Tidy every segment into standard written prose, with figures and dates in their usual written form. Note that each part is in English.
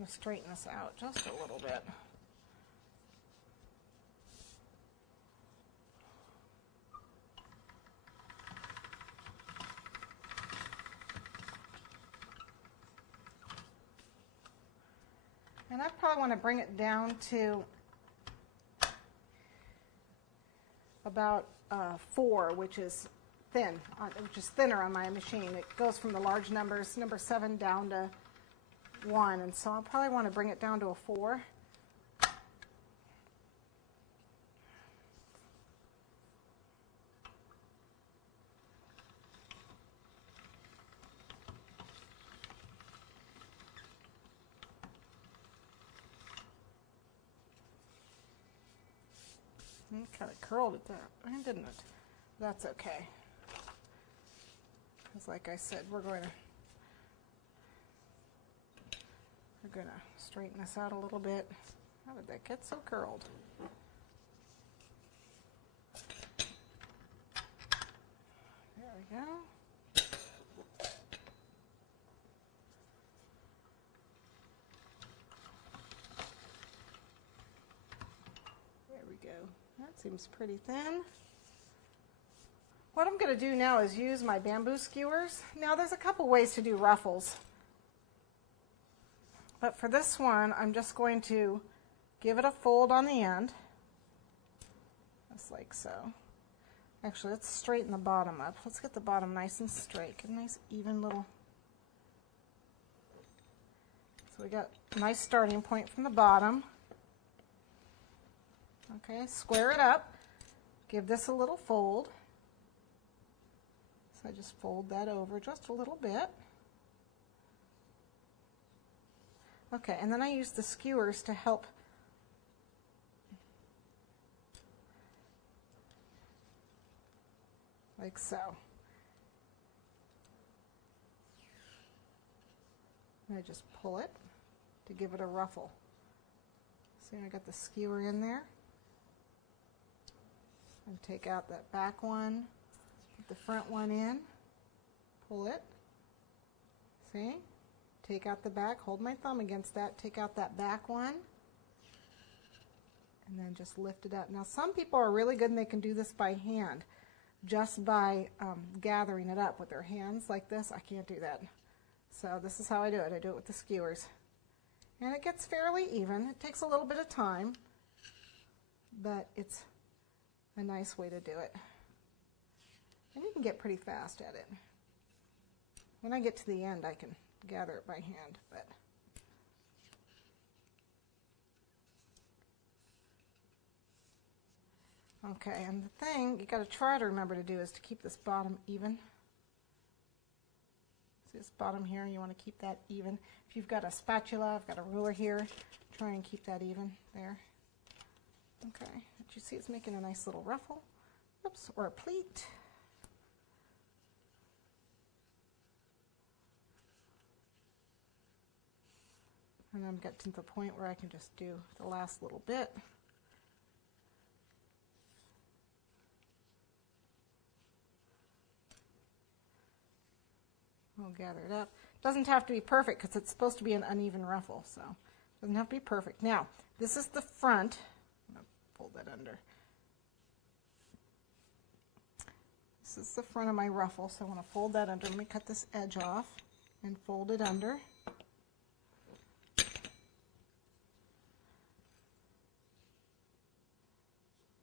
going to straighten this out just a little bit. And I probably want to bring it down to about 4, which is thinner on my machine. It goes from the large numbers, number 7, down to 1, and so I'll probably want to bring it down to a 4. It kind of curled it there, didn't it? That's okay. Because like I said, we're going to straighten this out a little bit. How did that get so curled? There we go. There we go. That seems pretty thin. What I'm going to do now is use my bamboo skewers. Now there's a couple ways to do ruffles. But for this one, I'm just going to give it a fold on the end. Just like so. Actually, let's straighten the bottom up. Let's get the bottom nice and straight. Get a nice even little... So we got a nice starting point from the bottom. Okay, square it up. Give this a little fold. So I just fold that over just a little bit. Okay, and then I use the skewers to help like so. And I just pull it to give it a ruffle. See, I got the skewer in there. And take out that back one, put the front one in, pull it, see? Take out the back, hold my thumb against that, take out that back one, and then just lift it up. Now some people are really good and they can do this by hand, just by gathering it up with their hands like this. I can't do that. So this is how I do it. I do it with the skewers. And it gets fairly even. It takes a little bit of time, but it's a nice way to do it. And you can get pretty fast at it. When I get to the end, I can gather it by hand, but okay, and the thing you got to try to remember to do is to keep this bottom even. See this bottom here, you want to keep that even. If you've got a spatula, I've got a ruler here, try and keep that even there. Okay, but you see it's making a nice little ruffle, oops, or a pleat. And I'm getting to the point where I can just do the last little bit. I'll gather it up. It doesn't have to be perfect because it's supposed to be an uneven ruffle, so it doesn't have to be perfect. Now, this is the front. I'm going to fold that under. This is the front of my ruffle, so I want to fold that under. Let me cut this edge off and fold it under.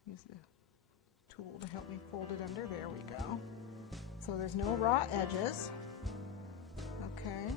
Use the tool to help me fold it under. There we go. So there's no raw edges. Okay.